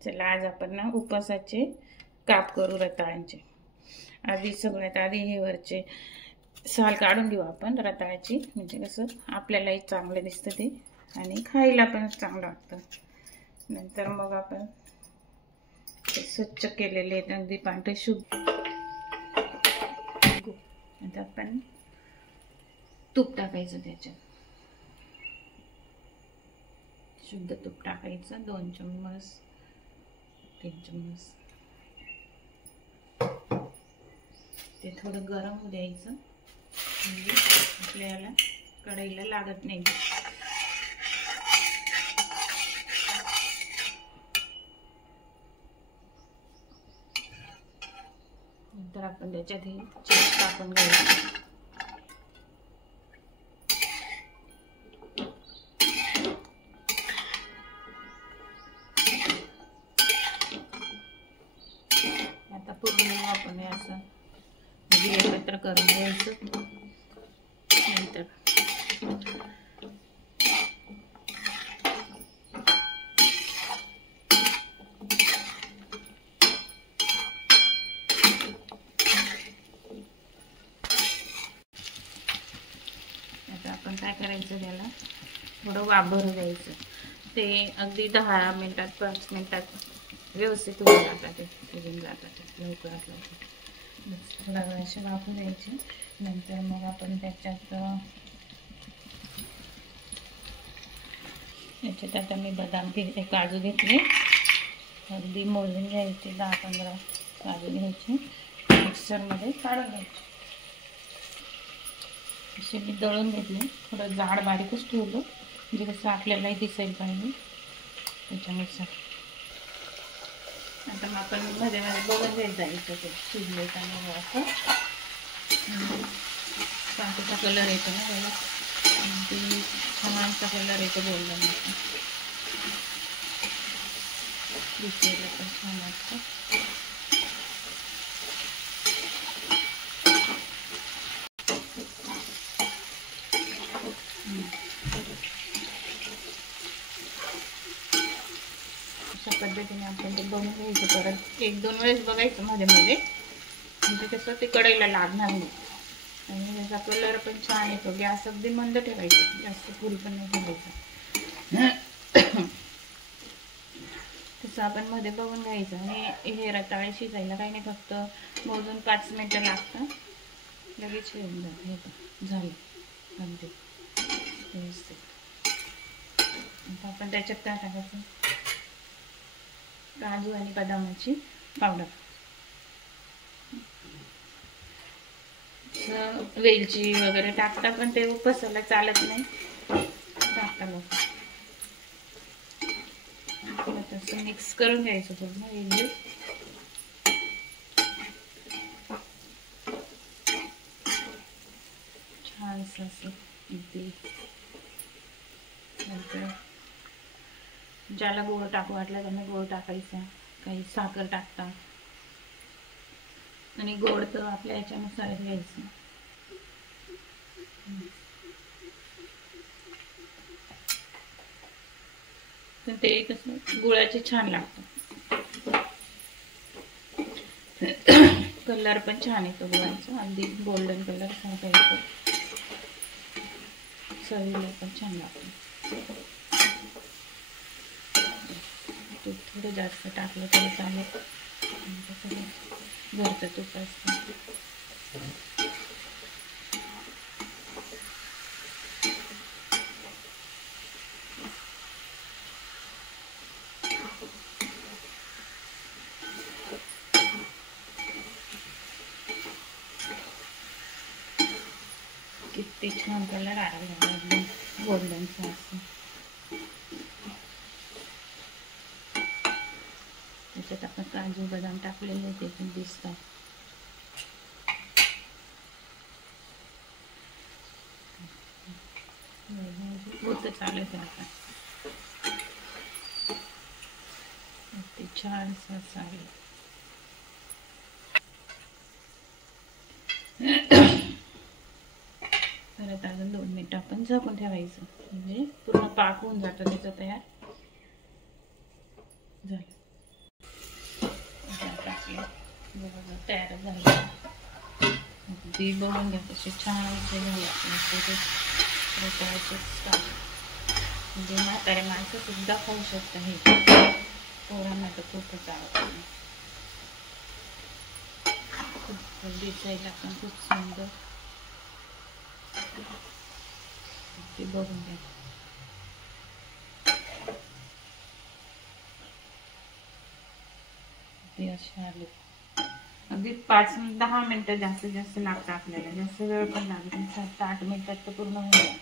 चला आज आपण ना उपवासाचे काप करू रताळ्यांचे। आधी सगळ्यात आधी हे वरचे साल काढून घेऊ आपण रताळ्याची, म्हणजे कसं आपल्यालाही चांगलं दिसतं ते आणि खायला पण चांगलं वाटतं। नंतर मग आपण स्वच्छ केलेले अगदी पांढरे शुभ्र आता आपण तूप टाकायचं त्याच्यात, शुद्ध तूप टाकायचं 2 चम्मच 3 चम्मच। ते थोडं गरम होऊ द्यायचं म्हणजे आपल्याला कढईला लागत नाही। नंतर आपण त्याच्यात हे चीज टाकून घ्यायचं। आता पूर्ण आपण असं एकत्र करून घ्यायचं। नंतर आता आपण काय करायचं, त्याला थोडं वाफवून द्यायचं। ते अगदी 10 मिनिटात 5 मिनिटात व्यवस्थित होऊन जातात, ते शिजून जातात लवकरात लवकर। थोडा वेळ असे वाफू द्यायचे। नंतर मग आपण त्याच्यात आता मी बदाम काजू घेतले, अगदी मोजून घ्यायचे 10-15 काजू घ्यायचे, मिक्सरमध्ये काढून घ्यायचे। असे मी दळून घेतले, थोडं जाड बारीकच ठेवलं म्हणजे कसं आपल्यालाही दिसायला पाहिजे त्याच्यानुसार। आता मग आपण मध्ये मध्ये बघून घ्यायचं ते शिजले का नाही असं, पांढरा कलर येतो ना त्याला, ते छानसा कलर येतो गोल्डन असा, दिसायला पण छान वाटतं। अशा पद्धतीने आपण ते बघून घ्यायचं, परत 1-2 वेळेस बघायचं मध्ये मध्ये, म्हणजे कसं ते कढईला लागणार नाही आणि त्याचा कलर पण छान येतो। गॅस अगदी मंद ठेवायचा, जास्त फुल पण नाही ठेवायचा। तसं आपण मध्ये बघून घ्यायचं। आणि हे रताळे शिजायला काही नाही, फक्त मोजून 5 मिनिटं लागतात, लगेच शिजून जातं। झालं अगदी व्यवस्थित। आता आपण त्याच्यात काय टाकायचं, काजू आणि बदामाची पावडर, वेलची वगैरे टाकता, पण ते उपवासाला चालत नाही, टाकता लोक। तसं मिक्स करून घ्यायचं पूर्ण वेलची, छानसं असं इथे। नंतर ज्याला गोड टाकू वाटलं त्यांना गोड टाकायचा, काही साखर टाकता, आणि गोड तर आपल्या याच्यानुसार घ्यायचं। तर ते कसं गुळाचे छान लागतं, कलर पण छान येतो गुळाचा, अगदी गोल्डन कलर सारखा येतो, चवीला पण छान लागतं। तूप थोडं जास्त टाकलं तरी चालेल, घरचं तूप असतं। किती छान कलर आला, गोल्डनचा असं। त्याच्यात आपण काजू बदाम टाकलेले ते पण दिसतात। होतं चालत आता, ते छानसं आहे। परत अजून 2 मिनिटं आपण झाकून ठेवायचं, म्हणजे पूर्ण पाक होऊन जातं त्याचं तयार झालं। आपले बरोबर तयार झाले. अगदी बघून घ्या कसे छान असे झाले आपले रताळ्याचे सार. म्हणजे म्हातारे माणसं सुद्धा खाऊ शकता हे. पोरांना तर खूपच आवडतं. खूप दिसायला पण खूप सुंदर. ते बघून घ्या. ते असे आले. अगदी 5-10 मिनिटं जास्तीत जास्त लागतं आपल्याला. जास्त वेळ पण लागत नाही. 7-8 मिनिटात तर पूर्ण होईल.